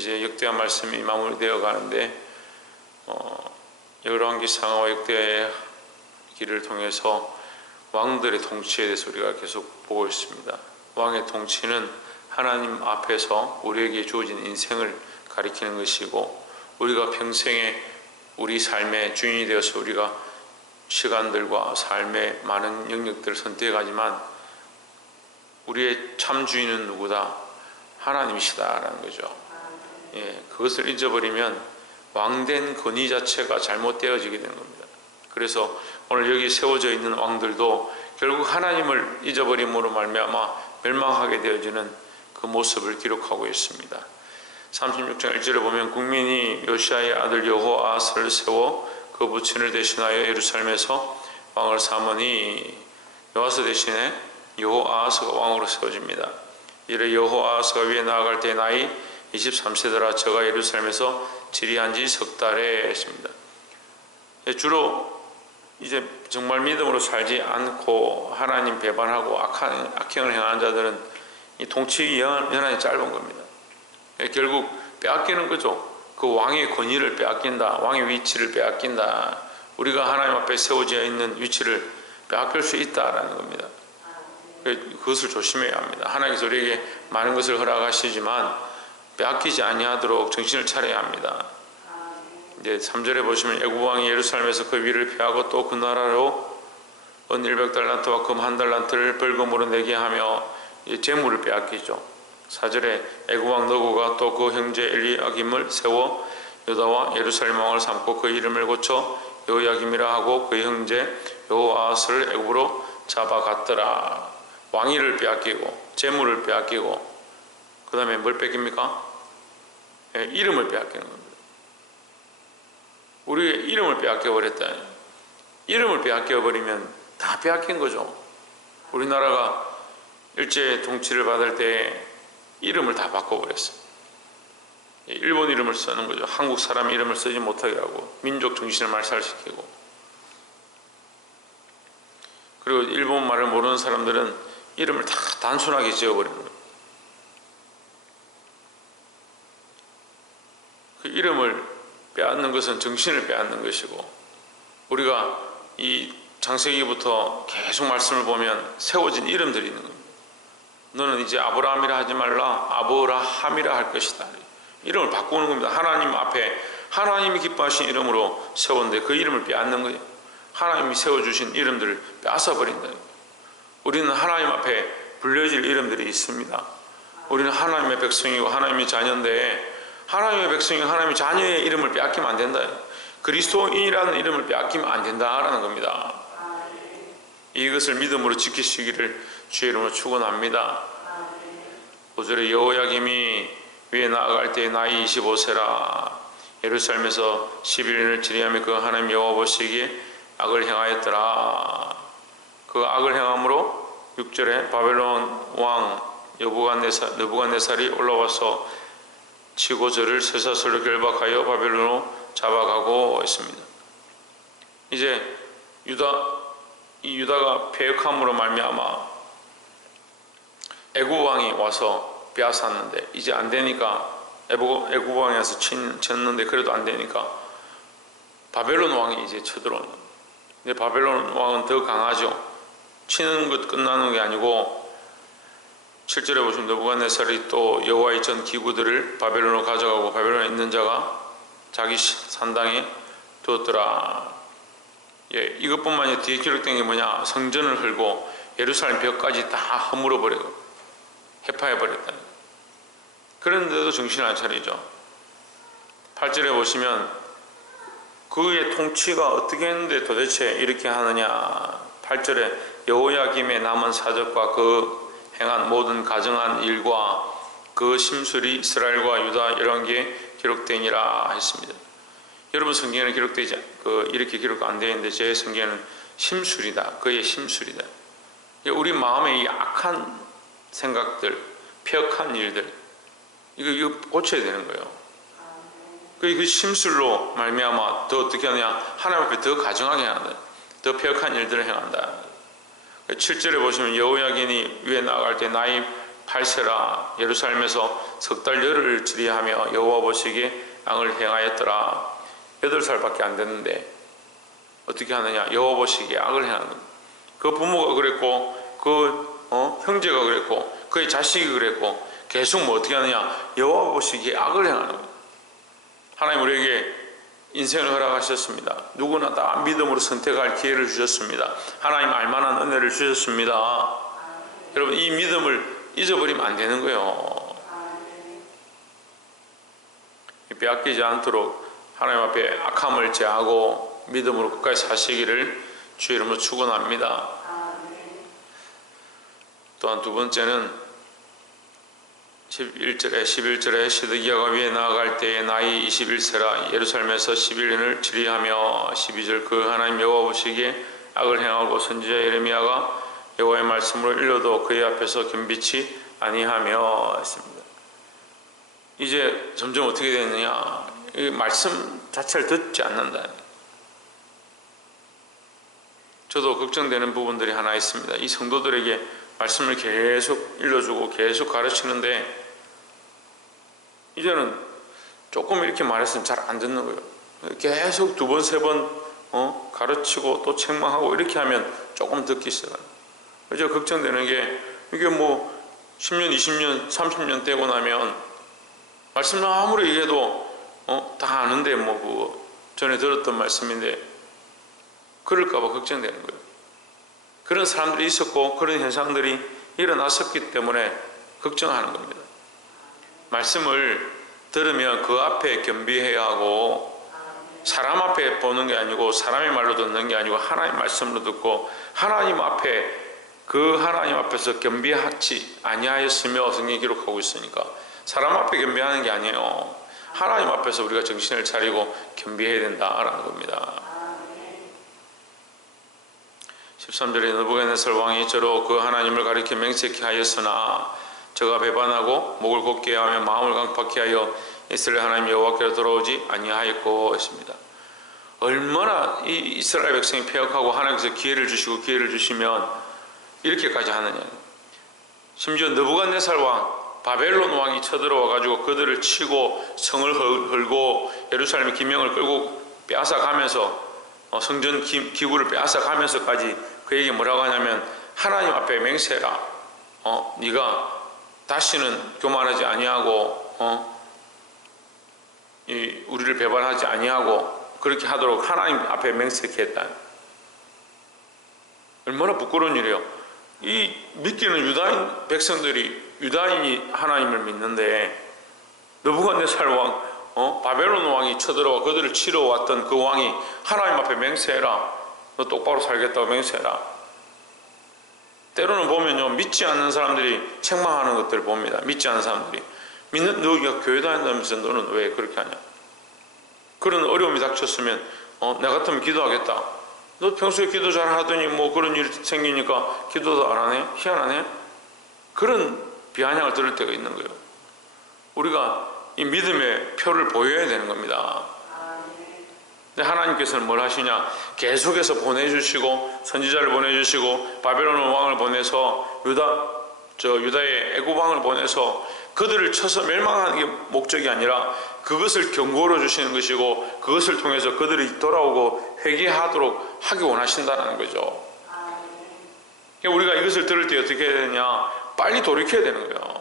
이제 역대하 말씀이 마무리되어 가는데 열왕기상하와 역대하의 길을 통해서 왕들의 통치에 대해서 우리가 계속 보고 있습니다. 왕의 통치는 하나님 앞에서 우리에게 주어진 인생을 가리키는 것이고, 우리가 평생에 우리 삶의 주인이 되어서 우리가 시간들과 삶의 많은 영역들을 선택하지만 우리의 참 주인은 누구다? 하나님이시다라는 거죠. 그것을 잊어버리면 왕된 권위 자체가 잘못되어지게 되는 겁니다. 그래서 오늘 여기 세워져 있는 왕들도 결국 하나님을 잊어버림으로 말미암아 멸망하게 되어지는 그 모습을 기록하고 있습니다. 36장 1절에 보면 국민이 요시아의 아들 여호아스를 세워 그 부친을 대신하여 예루살렘에서 왕을 삼으니, 여호아스 대신에 여호아스가 왕으로 세워집니다. 이래 여호아스가 위에 나아갈 때 나이 23세더라. 저가 예루살렘에서 지리한 지 석 달에 했습니다. 주로 이제 정말 믿음으로 살지 않고 하나님 배반하고 악행을 행하는 자들은 이 통치 연한이 짧은 겁니다. 결국 빼앗기는 거죠. 그 왕의 권위를 빼앗긴다, 왕의 위치를 빼앗긴다, 우리가 하나님 앞에 세워져 있는 위치를 빼앗길 수 있다라는 겁니다. 그것을 조심해야 합니다. 하나님께서 우리에게 많은 것을 허락하시지만 빼앗기지 아니하도록 정신을 차려야 합니다. 이제 3절에 보시면 애굽 왕이 예루살렘에서 그 위를 폐하고 또 그 나라로 은 100달란트와 금 1달란트를 벌금으로 내게 하며 재물을 빼앗기죠. 4절에 애굽 왕 너고가 또 그 형제 엘리야김을 세워 유다와 예루살렘 왕을 삼고 그 이름을 고쳐 여호야김이라 하고 그 형제 여호아스를 애굽으로 잡아갔더라. 왕위를 빼앗기고 재물을 빼앗기고 그 다음에 뭘 뺏깁니까? 이름을 빼앗기는 겁니다. 우리의 이름을 빼앗겨버렸다. 이름을 빼앗겨버리면 다 빼앗긴 거죠. 우리나라가 일제 통치를 받을 때 이름을 다 바꿔버렸어요. 일본 이름을 쓰는 거죠. 한국 사람 이름을 쓰지 못하게 하고 민족 정신을 말살시키고, 그리고 일본 말을 모르는 사람들은 이름을 다 단순하게 지어버리는 거예요. 그 이름을 빼앗는 것은 정신을 빼앗는 것이고, 우리가 이 창세기부터 계속 말씀을 보면 세워진 이름들이 있는 겁니다. 너는 이제 아브라함이라 하지 말라 아브라함이라 할 것이다. 이름을 바꾸는 겁니다. 하나님 앞에 하나님이 기뻐하신 이름으로 세웠는데 그 이름을 빼앗는 거예요. 하나님이 세워주신 이름들을 빼앗아버린다. 우리는 하나님 앞에 불려질 이름들이 있습니다. 우리는 하나님의 백성이고 하나님의 자녀인데, 하나님의 백성이고 하나님의 자녀의 이름을 빼앗기면 안 된다. 그리스도인이라는 이름을 빼앗기면 안 된다라는 겁니다. 이것을 믿음으로 지키시기를 주의 이름으로 축원합니다. 5절에 여호야김이 위에 나아갈 때 나이 25세라. 예루살렘에서 11년을 지리하며 그 하나님 여호와 보시기에 악을 행하였더라. 그 악을 행함으로 6절에 바벨론 왕 느부갓네살이 올라와서 치고 저를 쇠사슬로 결박하여 바벨론으로 잡아가고 있습니다. 이제 유다가 패역함으로 말미암아 애굽 왕이 와서 빼앗았는데 이제 안 되니까, 애굽 왕이 와서 쳤는데 그래도 안 되니까 바벨론 왕이 이제 쳐들어오는 겁니다. 근데 바벨론 왕은 더 강하죠. 치는 것 끝나는 게 아니고 7절에 보시면 느부갓네살이 또 여호와의 전 기구들을 바벨론으로 가져가고 바벨론에 있는 자가 자기 산당에 두었더라. 이것뿐만 아니라 뒤에 기록된 게 뭐냐? 성전을 헐고 예루살렘 벽까지 다 허물어 버리고 해파해 버렸다. 그런데도 정신을 안 차리죠. 8절에 보시면 그의 통치가 어떻게 했는데 도대체 이렇게 하느냐. 8절에 여호야김의 남은 사적과 그 행한 모든 가정한 일과 그 심술이 이스라엘과 유다 열왕기에 기록되니라 했습니다. 여러분 성경에는 기록되지 이렇게 기록 안 되어 있는데 제 성경에는 심술이다. 그의 심술이다. 우리 마음의 이 악한 생각들, 폐역한 일들, 이거 고쳐야 되는 거예요. 그 심술로 말미암아 더 어떻게 하느냐? 하나님 앞에 더 가증하게 한다. 더 폐역한 일들을 행한다. 7절에 보시면 여호야긴이 위에 나아갈 때 나이 8세라 예루살렘에서 석 달 열흘을 지리하며 여호와 보시기에 악을 행하였더라. 8살밖에 안 됐는데 어떻게 하느냐? 여호와 보시기에 악을 행하는 겁니다. 그 부모가 그랬고 그 형제가 그랬고 그의 자식이 그랬고 계속 뭐 어떻게 하느냐? 여호와 보시기에 악을 행하는 겁니다. 하나님 우리에게 인생을 허락하셨습니다. 누구나 다 믿음으로 선택할 기회를 주셨습니다. 하나님 알만한 은혜를 주셨습니다. 여러분 이 믿음을 잊어버리면 안 되는 거예요. 빼앗기지 않도록 하나님 앞에 악함을 제하고 믿음으로 끝까지 사시기를 주의 이름으로 축원합니다. 또한 두 번째는 11절에 시드기야가 위에 나아갈 때에 나이 21세라 예루살렘에서 11년을 지리하며 12절 그 하나님 여호와 보시기에 악을 행하고 선지자 예레미야가 여호와의 말씀으로 일러도 그의 앞에서 겸비치 아니하며 했습니다. 이제 점점 어떻게 되느냐? 이 말씀 자체를 듣지 않는다. 저도 걱정되는 부분들이 하나 있습니다. 이 성도들에게 말씀을 계속 일러주고 계속 가르치는데 이제는 조금 이렇게 말했으면 잘 안 듣는 거예요. 계속 두 번, 세 번 가르치고 또 책망하고 이렇게 하면 조금 듣기 시작해요. 그래서 걱정되는 게 이게 뭐 10년, 20년, 30년 되고 나면 말씀을 아무리 얘기해도 다 아는데 뭐 전에 들었던 말씀인데 그럴까 봐 걱정되는 거예요. 그런 사람들이 있었고 그런 현상들이 일어났었기 때문에 걱정하는 겁니다. 말씀을 들으면 그 앞에 겸비해야 하고 사람 앞에 보는 게 아니고 사람의 말로 듣는 게 아니고 하나님 말씀으로 듣고 하나님 앞에 그 하나님 앞에서 겸비하지 아니하였으며 성경이 기록하고 있으니까 사람 앞에 겸비하는 게 아니에요. 하나님 앞에서 우리가 정신을 차리고 겸비해야 된다라는 겁니다. 13절에 느부갓네살 왕이 저로 그 하나님을 가리켜 맹세케 하였으나 저가 배반하고 목을 곧게 하며 마음을 강팍케 하여 이스라엘 하나님 여호와께로 돌아오지 아니하였고 했습니다. 얼마나 이 이스라엘 백성이 패역하고 하나님께서 기회를 주시면 이렇게까지 하느냐. 심지어 느부갓네살 왕 바벨론 왕이 쳐들어와 가지고 그들을 치고 성을 헐고 예루살렘의 기명을 끌고 빼앗아 가면서 성전 기구를 빼앗아 가면서까지 그에게 뭐라고 하냐면 하나님 앞에 맹세해라. 네가 다시는 교만하지 아니하고 우리를 배반하지 아니하고 그렇게 하도록 하나님 앞에 맹세케 했다. 얼마나 부끄러운 일이에요. 이 믿기는 유다인 백성들이 유다인이 하나님을 믿는데 느부갓네살 왕 바벨론 왕이 쳐들어와 그들을 치러 왔던 그 왕이 하나님 앞에 맹세해라. 너 똑바로 살겠다고 맹세해라. 때로는 보면요 믿지 않는 사람들이 책망하는 것들을 봅니다. 믿지 않는 사람들이 너희가 교회 다닌다면서 너는 왜 그렇게 하냐. 그런 어려움이 닥쳤으면 나 같으면 기도하겠다. 너 평소에 기도 잘 하더니 뭐 그런 일이 생기니까 기도도 안 하네? 희한하네? 그런 비아냥을 들을 때가 있는 거예요. 우리가 이 믿음의 표를 보여야 되는 겁니다. 근데 하나님께서는 뭘 하시냐? 계속해서 보내주시고 선지자를 보내주시고 바벨론 왕을 보내서 유다의 애굽 왕을 보내서 그들을 쳐서 멸망하는 게 목적이 아니라 그것을 경고로 주시는 것이고 그것을 통해서 그들이 돌아오고 회개하도록 하기 원하신다는 거죠. 그러니까 우리가 이것을 들을 때 어떻게 해야 되냐? 빨리 돌이켜야 되는 거예요.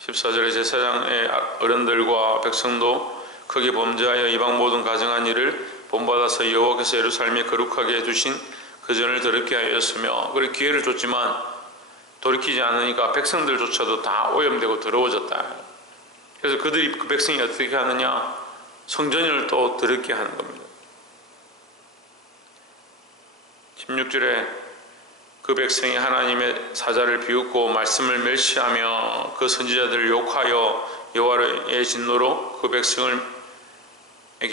14절에 제사장의 어른들과 백성도 크게 범죄하여 이방 모든 가정한 일을 본받아서 여호와께서 예루살렘에 거룩하게 해두신 그 전을 더럽게 하였으며 그래 기회를 줬지만 돌이키지 않으니까 백성들조차도 다 오염되고 더러워졌다. 그래서 그 백성이 어떻게 하느냐? 성전을 또 더럽게 하는 겁니다. 16절에 그 백성이 하나님의 사자를 비웃고 말씀을 멸시하며 그 선지자들을 욕하여 여호와의 진노로 그 백성에게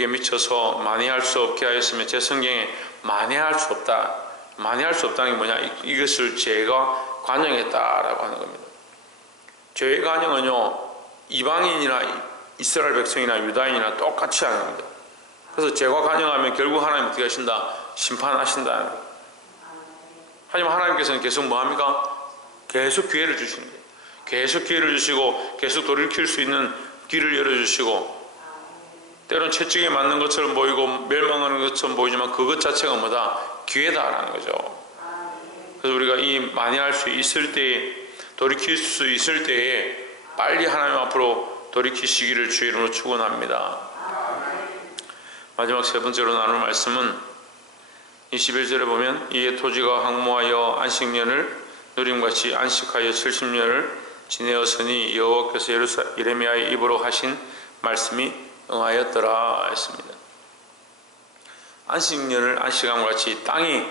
미쳐서 만회할 수 없게 하였으며 제 성경에 만회할 수 없다. 만회할 수 없다는 게 뭐냐? 이것을 죄가 관영했다라고 하는 겁니다. 죄의 관영은요 이방인이나 이스라엘 백성이나 유다인이나 똑같이 하는 겁니다. 그래서 죄가 관영하면 결국 하나님 어떻게 하신다? 심판하신다. 하지만 하나님께서는 계속 뭐합니까? 계속 기회를 주시는 거예요. 계속 기회를 주시고 계속 돌이킬 수 있는 길을 열어주시고, 때로는 채찍에 맞는 것처럼 보이고 멸망하는 것처럼 보이지만 그것 자체가 뭐다? 기회다라는 거죠. 그래서 우리가 이 만회할 수 있을 때에, 돌이킬 수 있을 때에 빨리 하나님 앞으로 돌이키시기를 주의 이름으로 축원합니다. 마지막 세 번째로 나눌 말씀은 21절에 보면 이에 토지가 항모하여 안식년을 누림같이 안식하여 70년을 지내었으니 여호와께서 예레미야의 입으로 하신 말씀이 응하였더라 했습니다. 안식년을 안식함과 같이 땅이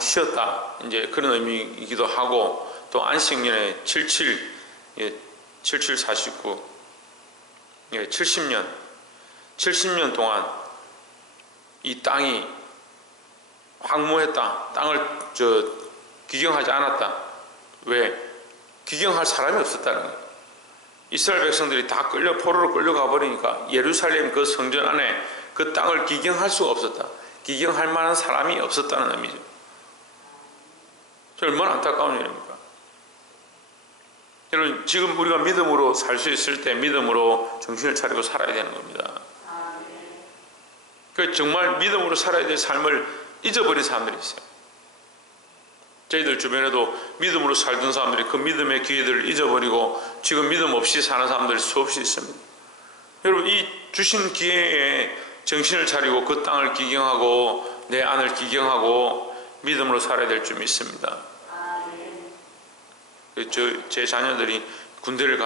쉬었다, 이제 그런 의미이기도 하고, 또 안식년에 77, 49, 70년 동안 이 땅이 황무했다. 땅을 기경하지 않았다. 왜? 기경할 사람이 없었다는 거예요. 이스라엘 백성들이 다 포로로 끌려가 버리니까 예루살렘 그 성전 안에 그 땅을 기경할 수가 없었다. 기경할 만한 사람이 없었다는 의미죠. 얼마나 안타까운 일입니까? 여러분, 지금 우리가 믿음으로 살 수 있을 때 믿음으로 정신을 차리고 살아야 되는 겁니다. 정말 믿음으로 살아야 될 삶을 잊어버린 사람들이 있어요. 저희들 주변에도 믿음으로 살던 사람들이 그 믿음의 기회들을 잊어버리고 지금 믿음 없이 사는 사람들이 수없이 있습니다. 여러분, 이 주신 기회에 정신을 차리고 그 땅을 기경하고 내 안을 기경하고 믿음으로 살아야 될 줄 믿습니다. 제 자녀들이 군대를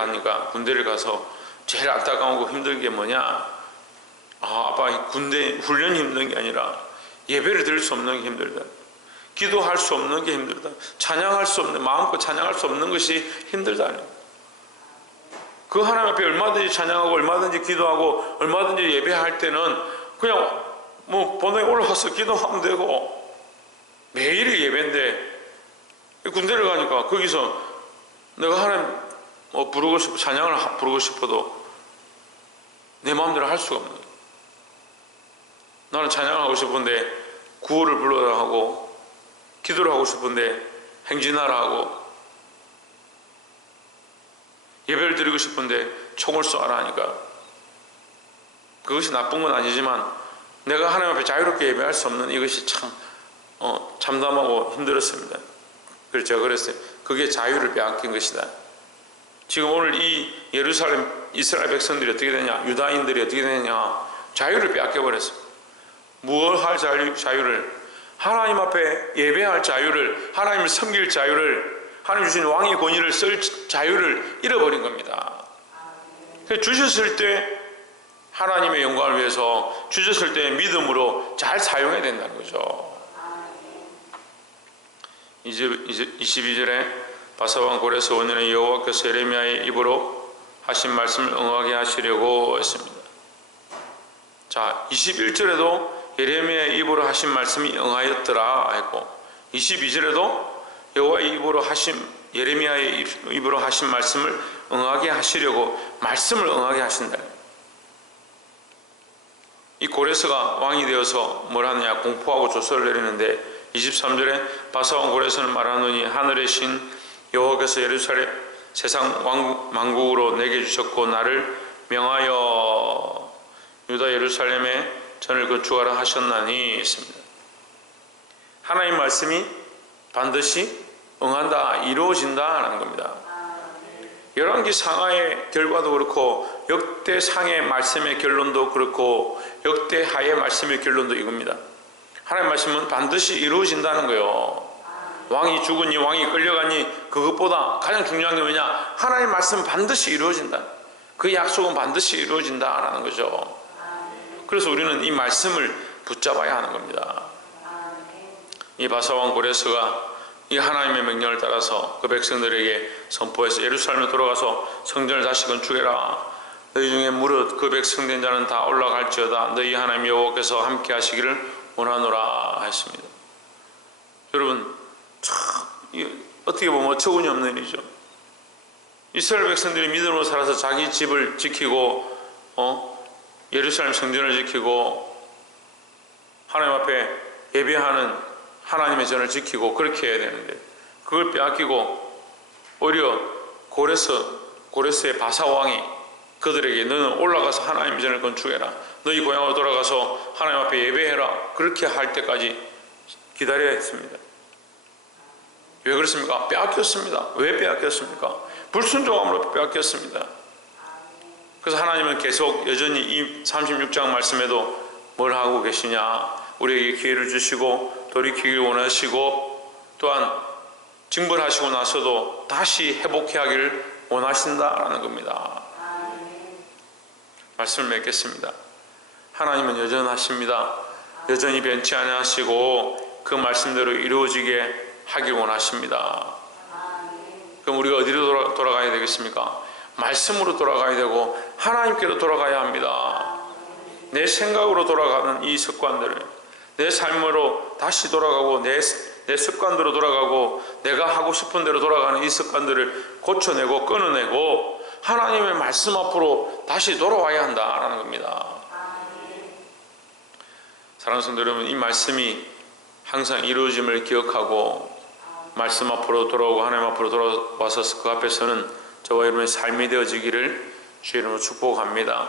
가서 제일 안타까운 거 힘든 게 뭐냐? 아빠, 군대 훈련이 힘든 게 아니라 예배를 드릴 수 없는 게 힘들다. 기도할 수 없는 게 힘들다. 찬양할 수 없는, 마음껏 찬양할 수 없는 것이 힘들다. 그 하나님 앞에 얼마든지 찬양하고 얼마든지 기도하고 얼마든지 예배할 때는 그냥 본당에 올라와서 기도하면 되고, 매일이 예배인데 군대를 가니까 거기서 내가 하나님 부르고 싶어, 찬양을 부르고 싶어도 내 마음대로 할 수가 없는 거예요. 나는 찬양을 하고 싶은데 구호를 불러라 하고, 기도를 하고 싶은데 행진하라 하고, 예배를 드리고 싶은데 총을 쏘아라 하니까, 그것이 나쁜 건 아니지만 내가 하나님 앞에 자유롭게 예배할 수 없는 이것이 참 참담하고 힘들었습니다. 그래서 제가 그랬어요. 그게 자유를 빼앗긴 것이다. 지금 오늘 이 예루살렘 이스라엘 백성들이 어떻게 되냐, 유다인들이 어떻게 되냐, 자유를 빼앗겨버렸어요. 무엇 할 자유를, 하나님 앞에 예배할 자유를, 하나님을 섬길 자유를, 하나님 주신 왕의 권위를 쓸 자유를 잃어버린 겁니다. 주셨을 때 하나님의 영광을 위해서, 주셨을 때 믿음으로 잘 사용해야 된다는 거죠. 22절에 바사왕 고레스 원년에 여호와께서 예레미야의 입으로 하신 말씀을 응하게 하시려고 했습니다. 자, 21절에도 예레미야의 입으로 하신 말씀이 응하였더라 했고, 22절에도 여호와의 입으로 예레미야의 입으로 하신 말씀을 응하게 하시려고 말씀을 응하게 하신다. 이 고레스가 왕이 되어서 뭘 하느냐, 공포하고 조서를 내리는데 23절에 바사왕 고레스는 말하노니 하늘의 신 여호와께서 예루살렘 세상 만국으로 내게 주셨고 나를 명하여 유다 예루살렘에 전을 건축하라 하셨나니 했습니다. 하나님 말씀이 반드시 응한다, 이루어진다라는 겁니다. 열왕기 상하의 결과도 그렇고 역대 상의 말씀의 결론도 그렇고 역대 하의 말씀의 결론도 이겁니다. 하나님 말씀은 반드시 이루어진다는 거예요. 왕이 죽으니 왕이 끌려가니 그것보다 가장 중요한 게 뭐냐, 하나님 말씀은 반드시 이루어진다. 그 약속은 반드시 이루어진다라는 거죠. 그래서 우리는 이 말씀을 붙잡아야 하는 겁니다. 이 바사왕 고레스가 이 하나님의 명령을 따라서 그 백성들에게 선포해서 예루살렘에 돌아가서 성전을 다시 건축해라. 너희 중에 무릇 그 백성된 자는 다 올라갈지어다. 너희 하나님 여호와께서 함께 하시기를 원하노라 했습니다. 여러분, 참 어떻게 보면 어처구니 없는 일이죠. 이스라엘 백성들이 믿음으로 살아서 자기 집을 지키고 예루살렘 성전을 지키고 하나님 앞에 예배하는 하나님의 전을 지키고 그렇게 해야 되는데 그걸 빼앗기고 오히려 고레스의 바사왕이 그들에게 너는 올라가서 하나님의 전을 건축해라, 너희 고향으로 돌아가서 하나님 앞에 예배해라, 그렇게 할 때까지 기다려야 했습니다. 왜 그렇습니까? 빼앗겼습니다. 왜 빼앗겼습니까? 불순종함으로 빼앗겼습니다. 그래서 하나님은 계속 여전히 이 36장 말씀에도 뭘 하고 계시냐, 우리에게 기회를 주시고 돌이키길 원하시고 또한 징벌하시고 나서도 다시 회복해 하기를 원하신다라는 겁니다. 말씀을 맺겠습니다. 하나님은 여전하십니다. 여전히 변치 아니하시고 그 말씀대로 이루어지게 하길 원하십니다. 그럼 우리가 어디로 돌아가야 되겠습니까? 말씀으로 돌아가야 되고 하나님께로 돌아가야 합니다. 내 생각으로 돌아가는 이 습관들을 내 삶으로 다시 돌아가고 내 습관대로 돌아가고 내가 하고 싶은 대로 돌아가는 이 습관들을 고쳐내고 끊어내고 하나님의 말씀 앞으로 다시 돌아와야 한다라는 겁니다. 사랑하는 성도 여러분, 이 말씀이 항상 이루어짐을 기억하고 말씀 앞으로 돌아오고 하나님 앞으로 돌아와서 그 앞에서는 저와 여러분의 삶이 되어지기를 주의 이름으로 축복합니다.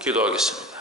기도하겠습니다.